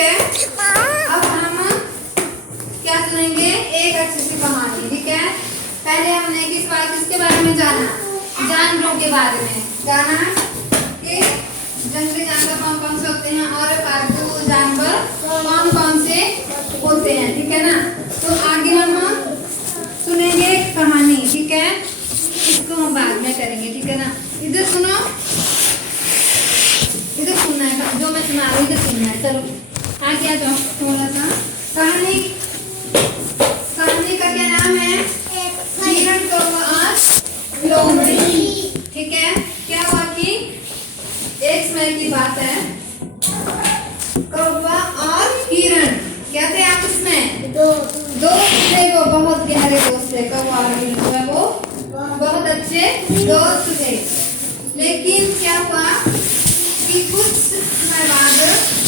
है, अब हम क्या सुनेंगे, एक अच्छी सी कहानी। ठीक है, पहले हमने किसके बारे में जाना, जानवरों के बारे में जाना कि जंगली जानवर कौन कौन से होते हैं और पालतू जानवर कौन कौन से होते हैं। ठीक है ना, तो आगे हम सुनेंगे कहानी। ठीक है, इसको हम बाद में करेंगे। ठीक है ना, इधर सुनो, इधर सुनना है, जो मैं सुना रही हूँ इधर सुनना है। चलो आगे आ जाओ थोड़ा सा। कहानी का क्या नाम है, हिरण, कौवा और लोमड़ी। ठीक है, क्या हुआ कि एक समय की बात है, कौवा और हिरण क्या थे आपस में, दोस्त थे। वो बहुत गहरे दोस्त थे, कौवा और हिरण जो है वो बहुत अच्छे दोस्त थे। लेकिन क्या हुआ कि कुछ समय बाद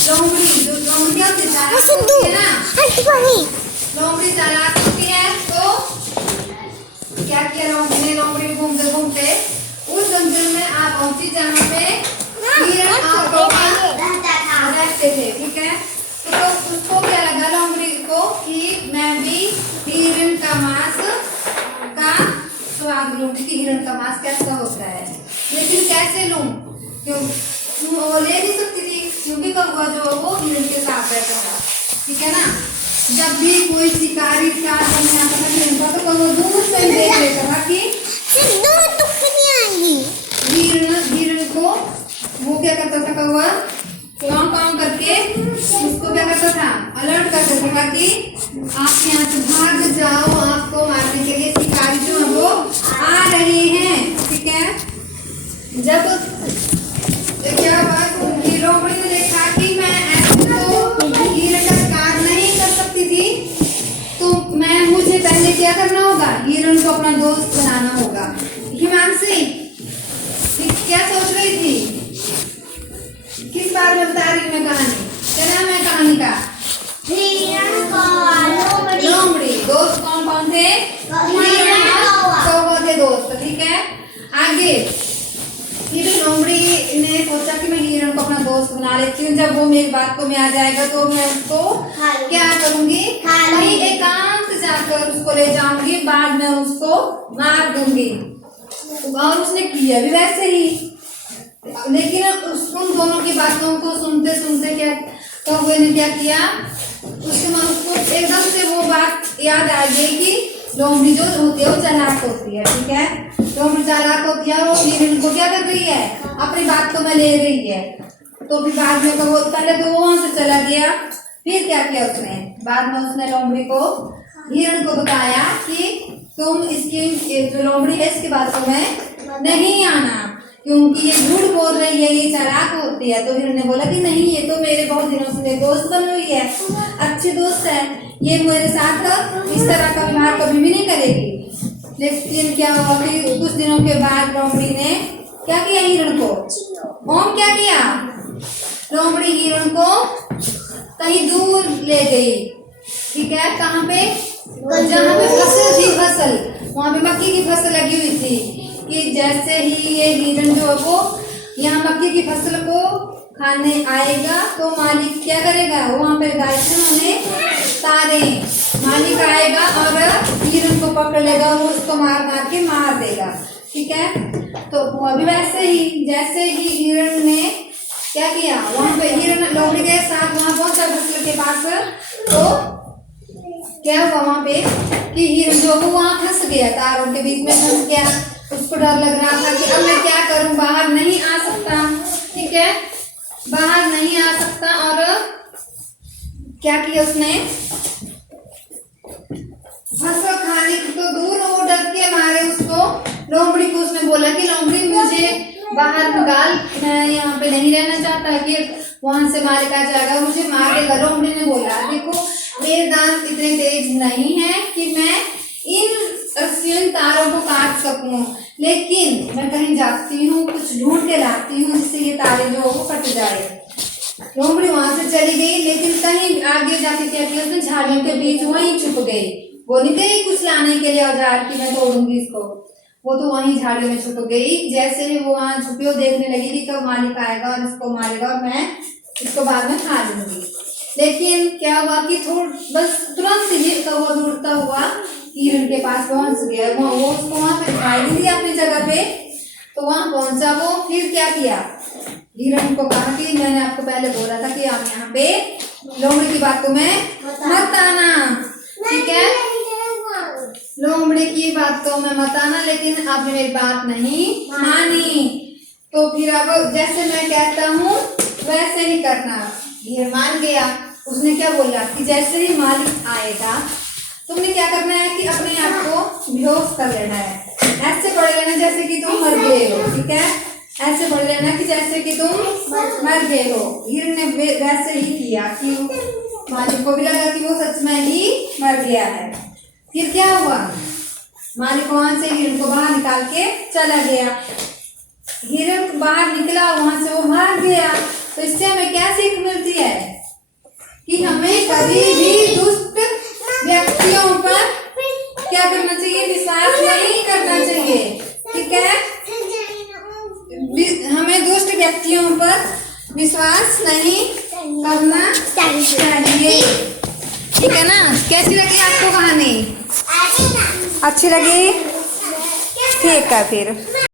लोमड़ी, जो लोमड़ियाँ चालाक होती है ना, लोमड़ी चालाक होती है, तो क्या किया लोमड़ी घूमते घूमते उस जंगल में आ पहुंची जहाँ पे हिरण और कौवा रहते थे। ठीक है, तो उसको क्या लगा लोमड़ी को कि मैं भी हिरण का मांस का स्वाद लूं, कि हिरण का मांस कैसा होता है, लेकिन कैसे लूं, क्यों वो ले नहीं सकती थी क्योंकि कौवा जो वो हिरण के साथ रहता था। ठीक है ना, जब भी कोई शिकारी शिकार करने आता था हिरण का, तो कौवा दूर से देख लेता था कि हिरण को वो क्या करता था, कौवा काम करके उसको क्या करता था, अलर्ट कर देता था कि आप यहाँ से भाग जाओ, आपको मारने के लिए शिकारी जो है वो आ रहे हैं। ठीक है, जब क्या बात लोमड़ी ने देखा कि मैं ऐसे तो हिरण का शिकार नहीं कर सकती थी, तो मुझे पहले क्या करना होगा, हिरण को अपना दोस्त बनाना होगा। हिमांशी क्या सोच रही थी, किस बारे में बता रही मैं कहानी, क्या नाम है कहानी का, लोमड़ी। दोस्त कौन कौन थे, कौवा थे दोस्त। ठीक है, आगे फिर लोमड़ी ने सोचा कि मैं हिरण को अपना दोस्त बना लेती हूँ, जब वो मेरी बात को में आ जाएगा तो मैं उसको क्या करूंगी, कहीं एकांत जाकर उसको ले जाऊंगी, बाद में उसको मार दूंगी। और उसने किया भी वैसे ही, लेकिन उन दोनों की बातों को सुनते सुनते क्या कौवे ने क्या किया, उसको एकदम से वो बात याद आ गई कि लोमड़ी जो होती है वो चालाक होती है। ठीक है, लोमड़ी चालाक होती है, वो हिरण को क्या कर रही है, अपनी बात को में ले रही है। तो फिर बाद में वो पहले तो वहां से चला गया, फिर क्या किया उसने, बाद में उसने लोमड़ी को, हिरण को बताया कि तुम इसकी जो लोमड़ी है इसकी बातों में नहीं आना, क्योंकि ये झूठ बोल रही है, ये चालाक होती है। तो हिरण ने बोला कि नहीं, ये तो मेरे बहुत दिनों से दोस्त बन हुई है, अच्छी दोस्त है, ये मेरे साथ इस तरह का व्यवहार कभी भी नहीं करेगी। लेकिन क्या हुआ कि कुछ दिनों के बाद लोमड़ी ने क्या किया, हिरण को क्या किया, लोमड़ी हिरण को कहीं दूर ले गई। ठीक है, कहाँ पे, जहाँ पे फसल थी, फसल वहाँ पे मक्की की फसल लगी हुई थी, कि जैसे ही ये हिरण जो है वो यहाँ मक्की की फसल को खाने आएगा तो मालिक क्या करेगा, वहाँ पे गाय से उन्हें तारे, मालिक आएगा और हिरण को पकड़ लेगा और उसको मार के मार देगा। ठीक है, तो अभी वैसे ही जैसे ही हिरण ने क्या किया, वहाँ पे हिरण लोमड़ी के साथ वहाँ पहुंचा फसल के पास, तो क्या हुआ वहाँ पे कि हिरण जो वो वहाँ फंस गया, तारों के बीच में फंस गया। उसको डर लग रहा था कि अब मैं क्या करूं, बाहर नहीं आ सकता। ठीक है, बाहर नहीं आ सकता, और क्या किया उसने, फसल खाने तो दूर, वो डर के मारे उसको, लोमड़ी को उसने बोला कि लोमड़ी मुझे बाहर निकाल, मैं यहाँ पे नहीं रहना चाहता कि वहां से मालिक आ जाएगा मुझे मार देगा। लोमड़ी ने बोला देखो मेरे दांत इतने तेज नहीं है कि मैं इन तारों को काट सकूं, लेकिन मैं कहीं जाती हूँ, कुछ ढूंढ के लाती हूँ जिससे ये तारे जो वो कट जाए। लोमड़ी वहां से चली गई, लेकिन कहीं आगे जाके क्या किया उसने, झाड़ियों के बीच वहीं छुप गई। वो नहीं गई कुछ लाने के लिए औजार की मैं तोड़ूंगी इसको, वो तो वहीं झाड़ियों में छुप गई। जैसे ही वो वहां छुपी, वो देखने लगी कि कब मालिक आएगा और इसको मारेगा और मैं इसको बाद में खा लूंगी। लेकिन क्या हुआ कि बस तुरंत ये कौवा दौड़ता हुआ हिरण के पास पहुंच गया। वो उसको वहां पे दिखाई नहीं दिया अपनी जगह पे, तो वहां पहुंचा वो। फिर क्या किया, हिरण को कहा कि मैंने आपको पहले बोला था कि आप यहाँ पे लोमड़ी की बात को मैं मत आना, ठीक है, लोमड़ी की बात को मैं मत आना, लेकिन आपने मेरी बात नहीं मानी। तो फिर अब जैसे मैं कहता हूँ वैसे ही करना। ये मान गया। उसने क्या बोला कि जैसे ही मालिक आएगा तुमने क्या करना है कि अपने आप को बेहोश कर लेना है, ऐसे पढ़ लेना जैसे कि तुम मर गए हो, ठीक है, ऐसे पढ़ लेना कि जैसे कि तुम मर गए हो। हिरण ने वैसे ही किया कि मालिक को भी लगा कि वो सच में ही मर गया है। फिर क्या हुआ, मालिक वहां से हिरण को बाहर निकाल के चला गया। हिरण बाहर निकला, वहां से वो भाग गया। तो इससे हमें क्या सीख मिलती है कि हमें कभी भी दुष्ट व्यक्तियों पर क्या करना चाहिए, विश्वास नहीं करना चाहिए, ठीक है, हमें दुष्ट व्यक्तियों पर विश्वास नहीं करना चाहिए, ठीक है ना। कैसी लगी आपको कहानी? अच्छी लगी? ठीक है फिर।